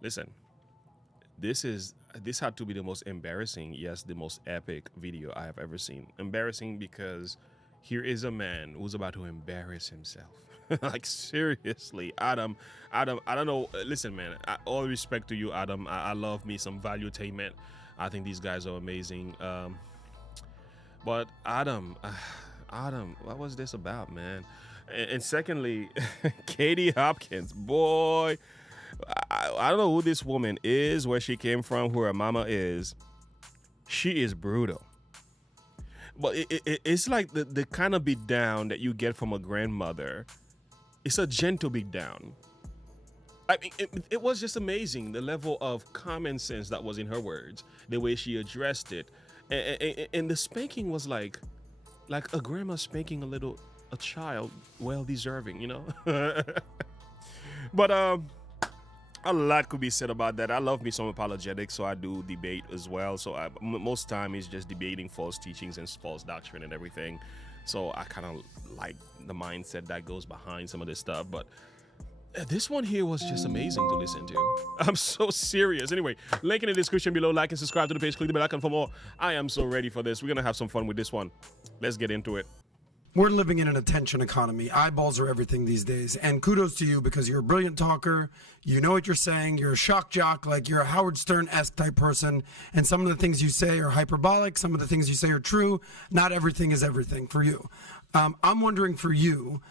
Listen, this had to be the most embarrassing, yes, the most epic video I have ever seen. Embarrassing because here is a man who's about to embarrass himself. Like seriously, Adam, I don't know. Listen, man, all respect to you, Adam. I love me some Valuetainment. I think these guys are amazing. But Adam, Adam, what was this about, man? And secondly, Katie Hopkins, boy, I don't know who this woman is, where she came from, who her mama is. She is brutal. But it's like the kind of beat down that you get from a grandmother. It's a gentle beat down. I mean, it was just amazing, the level of common sense that was in her words, the way she addressed it. And the spanking was like a grandma spanking a child, well deserving, you know? But a lot could be said about that. I love me some apologetics, so I do debate as well. So most time is just debating false teachings and false doctrine and everything. So I kind of like the mindset that goes behind some of this stuff. But this one here was just amazing to listen to. I'm so serious. Anyway, link in the description below. Like and subscribe to the page. Click the bell icon for more. I am so ready for this. We're going to have some fun with this one. Let's get into it. We're living in an attention economy. Eyeballs are everything these days. And kudos to you because you're a brilliant talker. You know what you're saying. You're a shock jock, like you're a Howard Stern-esque type person. And some of the things you say are hyperbolic. Some of the things you say are true. Not everything is everything for you. I'm wondering for you,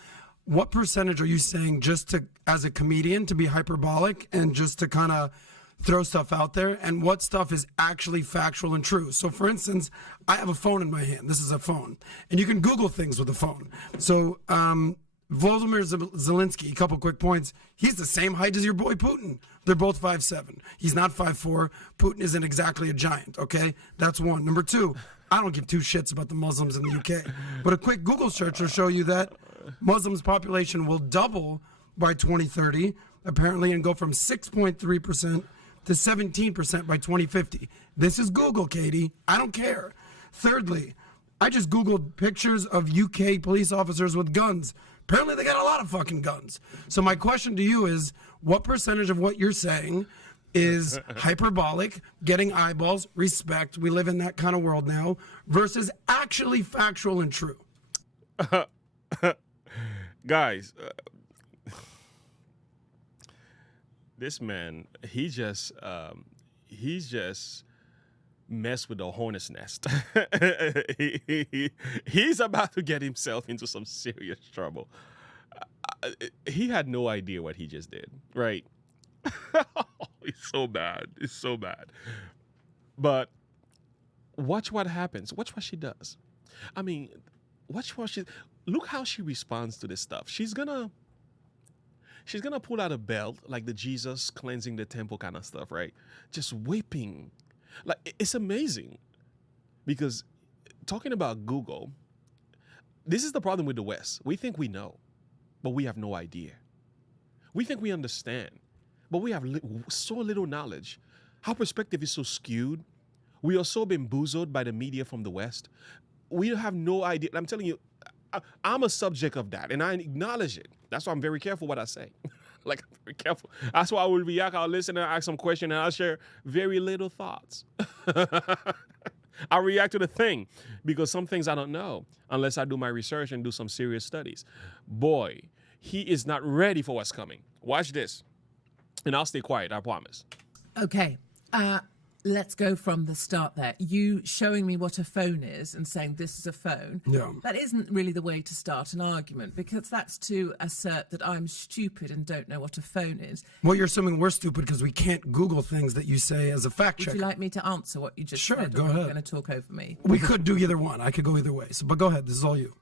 what percentage are you saying just to, as a comedian, to be hyperbolic and just to kind of throw stuff out there, and what stuff is actually factual and true? So for instance, I have a phone in my hand. This is a phone, and you can Google things with a phone. So Volodymyr Zelensky, a couple quick points. He's the same height as your boy Putin. They're both 5'7". He's not 5'4". Putin isn't exactly a giant, okay? That's one. Number two, I don't give two shits about the Muslims in the UK, but a quick Google search will show you that Muslims' population will double by 2030, apparently, and go from 6.3% to 17% by 2050. This is Google, Katie. I don't care. Thirdly, I just Googled pictures of UK police officers with guns. Apparently, they got a lot of fucking guns. So my question to you is, what percentage of what you're saying is hyperbolic, getting eyeballs, respect, we live in that kind of world now, versus actually factual and true? Guys, this man, he's just messed with the hornet's nest. He's about to get himself into some serious trouble. He had no idea what he just did, right? It's so bad. It's so bad. But watch what happens. Watch what she does. I mean, look how she responds to this stuff. She's gonna pull out a belt, like the Jesus cleansing the temple kind of stuff, right? Just whipping. Like, it's amazing. Because talking about Google, this is the problem with the West. We think we know, but we have no idea. We think we understand, but we have so little knowledge. Our perspective is so skewed. We are so bamboozled by the media from the West. We have no idea. I'm telling you, I'm a subject of that, and I acknowledge it. That's why I'm very careful what I say. Like, I'm very careful. That's why I will react. I'll listen and ask some question, and I'll share very little thoughts. I'll react to the thing because some things I don't know unless I do my research and do some serious studies. Boy, he is not ready for what's coming. Watch this, and I'll stay quiet, I promise. Okay. Let's go from the start there. You showing me what a phone is and saying this is a phone. Yeah. That isn't really the way to start an argument, because that's to assert that I'm stupid and don't know what a phone is. Well, you're assuming we're stupid because we can't Google things that you say as a fact check. Would you like me to answer what you just Sure, said? go Or ahead. Are you going to talk over me? We could do either one. I could go either way. So, but go ahead. This is all you.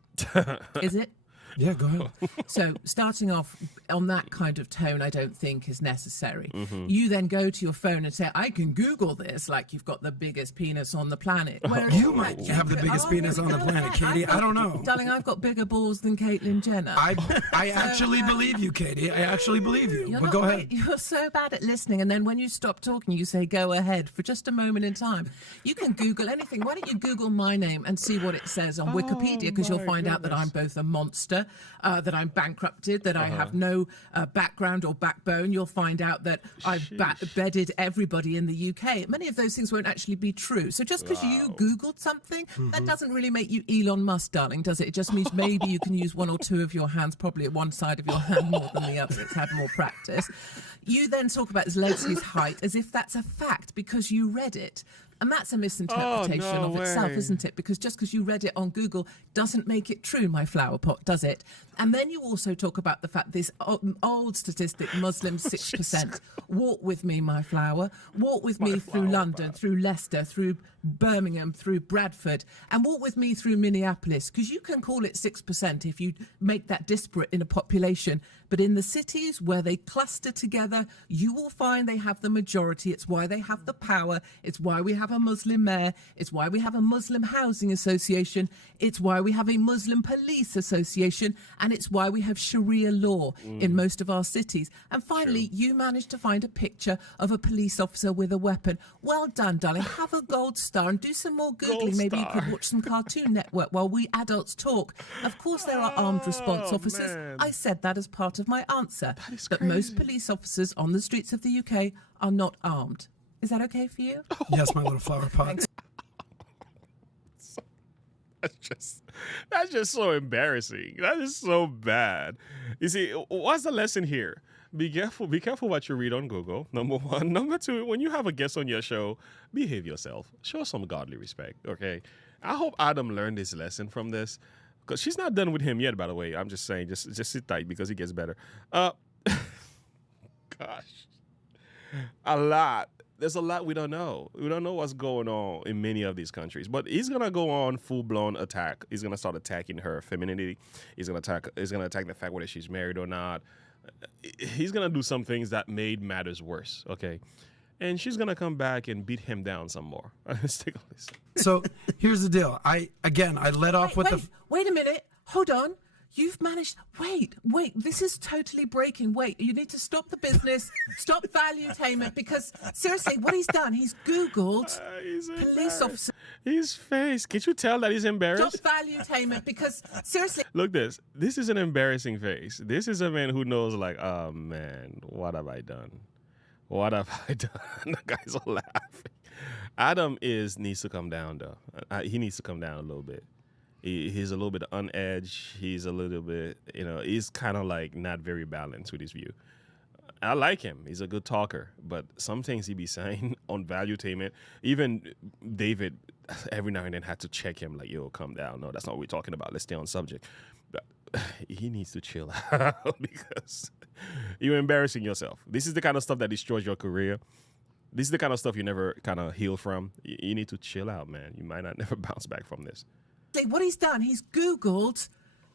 Is it? Yeah, go ahead. So starting off on that kind of tone, I don't think is necessary. Mm-hmm. You then go to your phone and say, I can Google this, like you've got the biggest penis on the planet. You might have the biggest penis on the planet, Katie. I don't know. Darling, I've got bigger balls than Caitlyn Jenner. I actually believe you, Katie. I actually believe you. You're But go ahead. You're so bad at listening, and then when you stop talking, you say, go ahead for just a moment in time. You can Google anything. Why don't you Google my name and see what it says on Wikipedia, because you'll my find out that I'm goodness. both a monster disclosure that I'm bankrupted, that I have no background or backbone. You'll find out that I've bedded everybody in the UK. Many of those things won't actually be true. So just because you Googled something, that doesn't really make you Elon Musk, darling, does it? It just means maybe you can use one or two of your hands, probably at one side of your hand more than the other. It's had more practice. You then talk about his legs, his height, as if that's a fact because you read it. And that's a misinterpretation of itself, isn't it? Because just because you read it on Google doesn't make it true, my flower pot, does it? And then you also talk about the fact this old statistic, Muslims 6%. Walk with me, my flower. Walk with me through London, through Leicester, through Birmingham, through Bradford, and walk with me through Minneapolis, because you can call it 6% if you make that disparate in a population. But in the cities where they cluster together, you will find they have the majority. It's why they have the power. It's why we have a Muslim mayor. It's why we have a Muslim housing association. It's why we have a Muslim police association. And it's why we have Sharia law in most of our cities. And finally, you managed to find a picture of a police officer with a weapon. Well done, darling. Have a gold star and do some more Googling. Maybe you could watch some Cartoon Network while we adults talk. Of course, there are armed response officers. Man. I said that as part of my answer. But crazy. most police officers on the streets of the UK are not armed. Is that okay for you? Yes, my little flower pot. That's just so embarrassing. That is so bad. You see, what's the lesson here? Be careful what you read on Google, number one. Number two, when you have a guest on your show, behave yourself. Show some godly respect, okay? I hope Adam learned his lesson from this, because she's not done with him yet, by the way. I'm just saying, just sit tight because he gets better. Gosh. There's a lot we don't know. We don't know what's going on in many of these countries. But he's gonna go on full-blown attack. He's gonna start attacking her femininity. He's gonna attack the fact whether she's married or not. He's gonna do some things that made matters worse. Okay, and she's gonna come back and beat him down some more. Let's take a listen. So here's the deal. I led off with Wait a minute. Hold on. You've managed. Wait. This is totally breaking. Wait, you need to stop the business. Stop Valuetainment, because seriously, what he's done, he's Googled police officer. His face. Can't you tell that he's embarrassed? Stop Valuetainment, because seriously. Look, this is an embarrassing face. This is a man who knows, like, oh man, what have I done? What have I done? The guys are laughing. Adam needs to come down though. He needs to come down a little bit. He's a little bit on edge. He's a little bit, he's kind of like not very balanced with his view. I like him. He's a good talker, but some things he be saying on Valuetainment, even David every now and then had to check him like, yo, calm down. No, that's not what we're talking about. Let's stay on subject. But he needs to chill out because you're embarrassing yourself. This is the kind of stuff that destroys your career. This is the kind of stuff you never kind of heal from. You need to chill out, man. You might not never bounce back from this. What he's done, he's Googled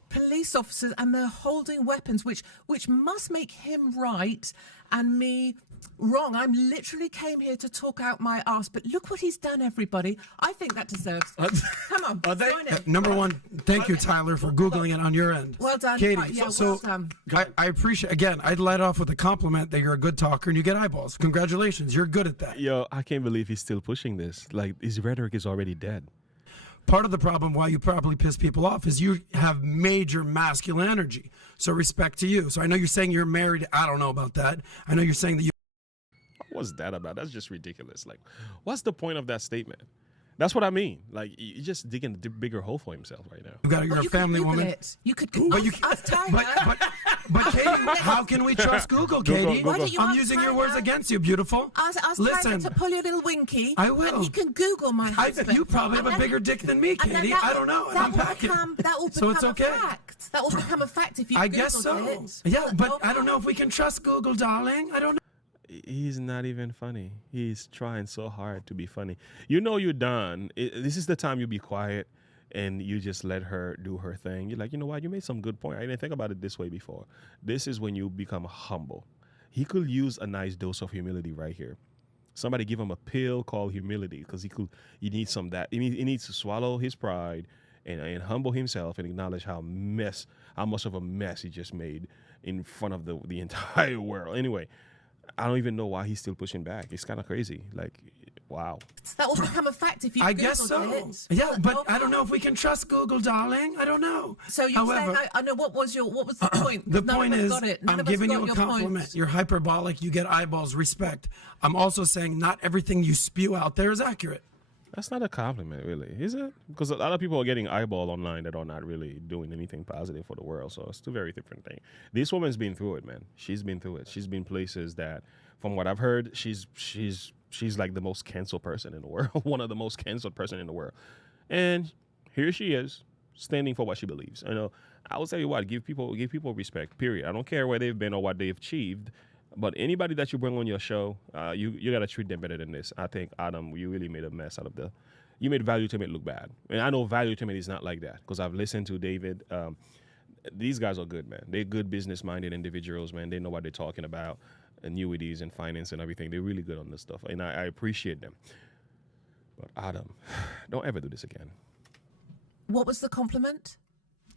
police officers and they're holding weapons, which must make him right and me wrong. I literally came here to talk out my arse, but look what he's done, everybody. I think that deserves. Come on, join it. Number one, thank you, Tyler, for Googling it on your end. Well done, Katie. well done. I appreciate, again, I'd let off with a compliment that you're a good talker and you get eyeballs. Congratulations, you're good at that. Yo, I can't believe he's still pushing this. Like, his rhetoric is already dead. Part of the problem why you probably piss people off is you have major masculine energy. So respect to you. So I know you're saying you're married. I don't know about that. I know you're saying that you. What's that about? That's just ridiculous. Like, what's the point of that statement? That's what I mean. Like, you're just digging a bigger hole for himself right now. You're a family woman. You could Google it. But Katie, how can we trust Google, Katie? Why don't you I'm ask using your Tyler? words against you, beautiful. Ask Listen, Tyler to pull your little winky. I will. And he can Google my husband. You probably have a bigger dick than me, Katie. I don't know. And I'm packing. That will So become it's okay. a fact. That will become a fact if you I Googled guess so. it. Yeah, but I don't know if we can trust Google, darling. I don't know. He's not even funny. He's trying so hard to be funny. You know you're done. This is the time you be quiet and you just let her do her thing. You're like, you know what? You made some good point. I didn't think about it this way before. This is when you become humble. He could use a nice dose of humility right here. Somebody give him a pill called humility because he needs some that. He needs to swallow his pride and humble himself and acknowledge how much of a mess he just made in front of the entire world. Anyway, I don't even know why he's still pushing back. It's kind of crazy. Like, Wow. That will become a fact if you I Googled guess so. it. Yeah, but I don't know if we can trust Google, darling. I don't know. So you're However, saying, I know, what was the point? the None point of us is, got it. None I'm of us giving got you a your compliment. point. You're hyperbolic. You get eyeballs. Respect. I'm also saying not everything you spew out there is accurate. That's not a compliment, really, is it? Because a lot of people are getting eyeball online that are not really doing anything positive for the world. So it's two very different things. This woman's been through it, man. She's been through it. She's been places that, from what I've heard, she's like the most canceled person in the world, one of the most canceled person in the world. And here she is, standing for what she believes. You know, I will tell you what, give people respect. Period. I don't care where they've been or what they've achieved. But anybody that you bring on your show, you got to treat them better than this. I think, Adam, you really made a mess out of you made Valuetainment look bad. And I know Valuetainment is not like that because I've listened to David. These guys are good, man. They're good business-minded individuals, man. They know what they're talking about, annuities and finance and everything. They're really good on this stuff, and I appreciate them. But Adam, don't ever do this again. What was the compliment?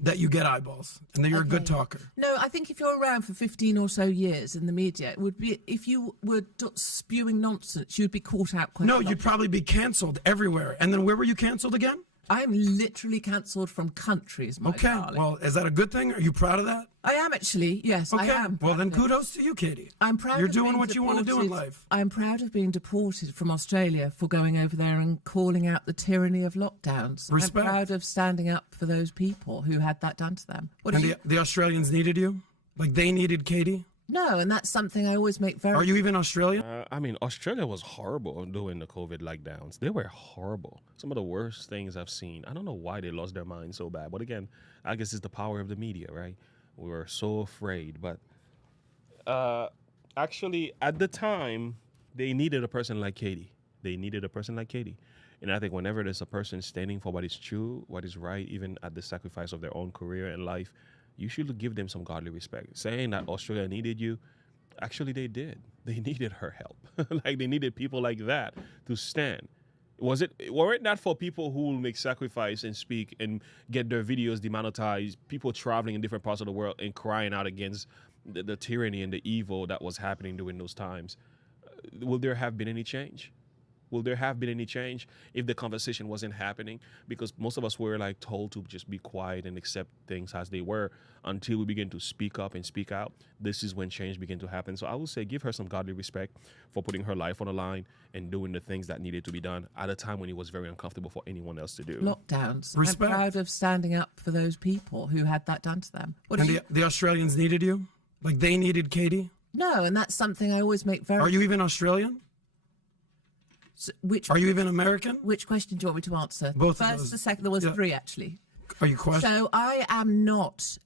That you get eyeballs and that you're a good talker. No, I think if you're around for 15 or so years in the media, it would be, if you were spewing nonsense, you'd be caught out quite a No, lot. you'd probably be canceled everywhere. And then where were you canceled again? I'm literally cancelled from countries, my Okay, darling. well, is that a good thing? Are you proud of that? I am actually, yes, Okay, I am. well then proud of it. kudos to you, Katie. I'm proud You're of doing being what you want to do in deported. life. I'm proud of being deported from Australia for going over there and calling out the tyranny of lockdowns. Respect. I'm proud of standing up for those people who had that done to them. What And did you... the Australians needed you? Like they needed Katie? No, and that's something I always make very... Are you even Australian? I mean, Australia was horrible during the COVID lockdowns. They were horrible. Some of the worst things I've seen. I don't know why they lost their mind so bad. But again, I guess it's the power of the media, right? We were so afraid. But actually, at the time, they needed a person like Katie. They needed a person like Katie. And I think whenever there's a person standing for what is true, what is right, even at the sacrifice of their own career and life, you should give them some godly respect. Saying that Australia needed you, actually they did. They needed her help. Like they needed people like that to stand. Were it not for people who will make sacrifice and speak and get their videos demonetized, people traveling in different parts of the world and crying out against the tyranny and the evil that was happening during those times, will there have been any change? Will there have been any change if the conversation wasn't happening? Because most of us were like told to just be quiet and accept things as they were until we begin to speak up and speak out. This is when change began to happen. So I would say give her some godly respect for putting her life on the line and doing the things that needed to be done at a time when it was very uncomfortable for anyone else to do. Lockdowns. Respect. I'm proud of standing up for those people who had that done to them. What And did you... the Australians needed you? Like they needed Katie? No, and that's something I always make very... Are you even Australian? Which Are you even American? Which question do you want me to answer? Both of First, those. the second. There was Yeah. three actually. Are you questioning? So I am not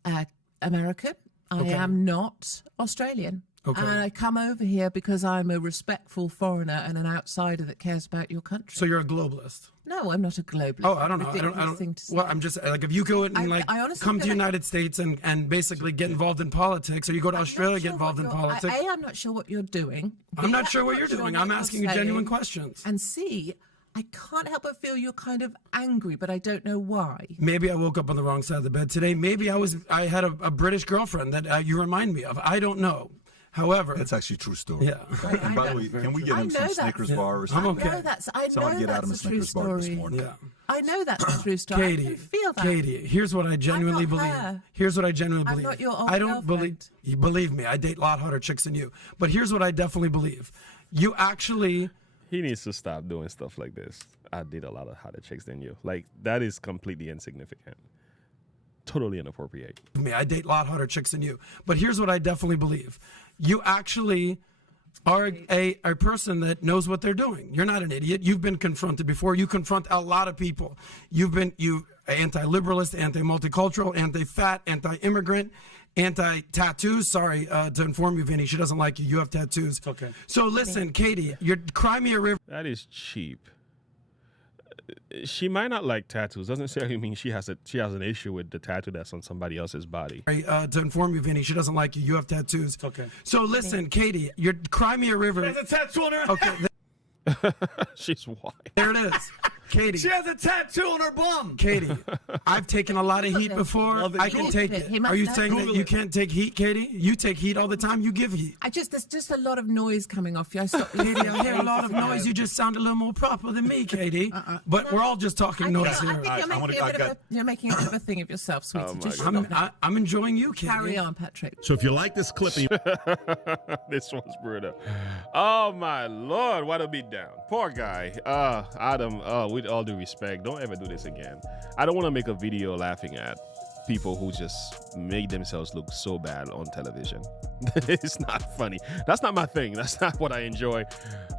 American. I Okay. am not Australian. Okay. And I come over here because I'm a respectful foreigner and an outsider that cares about your country. So you're a globalist? No, I'm not a globalist. Oh, I don't know. Ridiculous thing to say. Well, I'm just like if you go and I honestly come to feel like- United States and basically get involved in politics, or you go to I'm Australia not get sure involved what in you're- politics. I'm not sure what you're doing. I'm not sure what I'm you're doing. what I'm you're asking you genuine saying. questions. And C, I can't help but feel you're kind of angry, but I don't know why. Maybe I woke up on the wrong side of the bed today. Maybe I had a British girlfriend that you remind me of. I don't know. However, That's actually a true story. Yeah. And by the way, can we get I him know some that. Snickers Yeah. bars? I'm I okay. know that's a Somebody get Adam a true Snickers bar this story. morning. yeah. I know that's a true story. I Katie, can feel that. Katie, here's what I genuinely I'm not believe. her. Here's what I genuinely I'm believe. not your old I don't believe. girlfriend. You believe me. I date a lot hotter chicks than you. But here's what I definitely believe. You actually. He needs to stop doing stuff like this. I did a lot of hotter chicks than you. Like, that is completely insignificant. Totally inappropriate. Me, I date a lot hotter chicks than you. But here's what I definitely believe. You actually are a person that knows what they're doing. You're not an idiot. You've been confronted before. You confront a lot of people. You anti-liberalist, anti-multicultural, anti-fat, anti-immigrant, anti-tattoos. Sorry to inform you, Vinny, she doesn't like you. You have tattoos. Okay. So listen, Katie, you're cry me a river. That is cheap. She might not like tattoos. Doesn't necessarily mean she has an issue with the tattoo that's on somebody else's body. To inform you, Vinny, she doesn't like you. You have tattoos. Okay. So listen, Katie, you're cry me a river. There's a tattoo on her. Okay, She's white. there it is. Katie. She has a tattoo on her bum. Katie, I've taken a lot of heat before. I can take it. He must Are you know. saying that you can't take heat, Katie? You take heat all the time. You give heat. There's just a lot of noise coming off you. I stopped Katie, I hear a lot of noise. You just sound a little more proper than me, Katie. But we're all just talking noise here. I think you're making a bit of a thing of yourself, sweetie. Just I'm enjoying you, Katie. carry on, Patrick. So if you like this clip, This one's brutal. Oh my Lord, what a beat down. Poor guy. Adam, with all due respect, don't ever do this again. I don't want to make a video laughing at people who just make themselves look so bad on television. It's not funny. That's not my thing. That's not what I enjoy.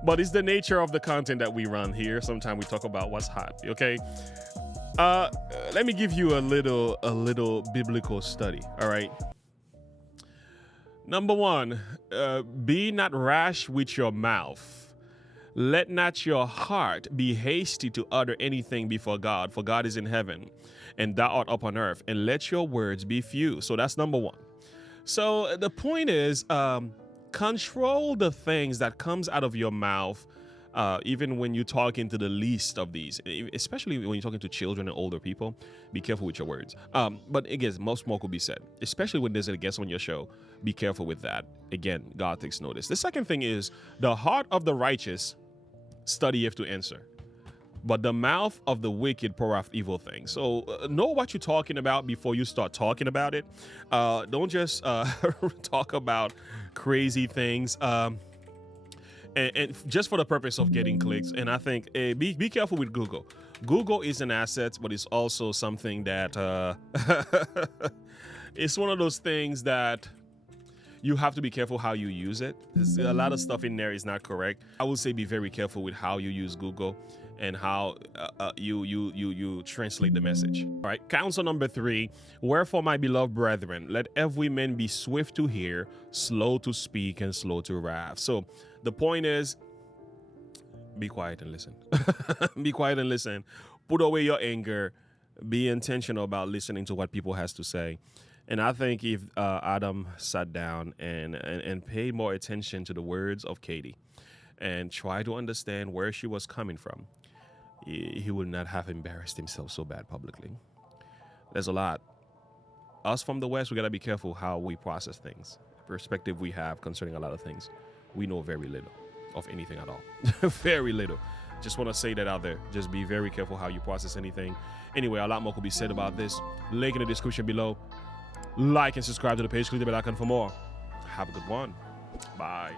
But it's the nature of the content that we run here. Sometimes we talk about what's hot, okay? Let me give you a little biblical study, all right? Number one, be not rash with your mouth. Let not your heart be hasty to utter anything before God, for God is in heaven, and thou art upon earth, and let your words be few. So that's number one. So the point is, control the things that comes out of your mouth, even when you're talking to the least of these, especially when you're talking to children and older people. Be careful with your words. But again, most more could be said, especially when there's a guest on your show. Be careful with that. Again, God takes notice. The second thing is, the heart of the righteous studieth to answer, but the mouth of the wicked pour out evil things. So know what you're talking about before you start talking about it. Don't just talk about crazy things. And just for the purpose of getting clicks. And I think be careful with Google. Google is an asset, but it's also something that it's one of those things that you have to be careful how you use it. There's a lot of stuff in there is not correct. I would say be very careful with how you use Google and how you translate the message. All right. Counsel number 3, wherefore, my beloved brethren, let every man be swift to hear, slow to speak, and slow to wrath. So the point is, be quiet and listen. Be quiet and listen. Put away your anger. Be intentional about listening to what people has to say. And I think if Adam sat down and paid more attention to the words of Katie and tried to understand where she was coming from, he would not have embarrassed himself so bad publicly. There's a lot. Us from the West, we got to be careful how we process things. Perspective we have concerning a lot of things. We know very little of anything at all. Very little. Just want to say that out there. Just be very careful how you process anything. Anyway, a lot more could be said about this. Link in the description below. Like and subscribe to the page. Click the bell icon for more. Have a good one. Bye.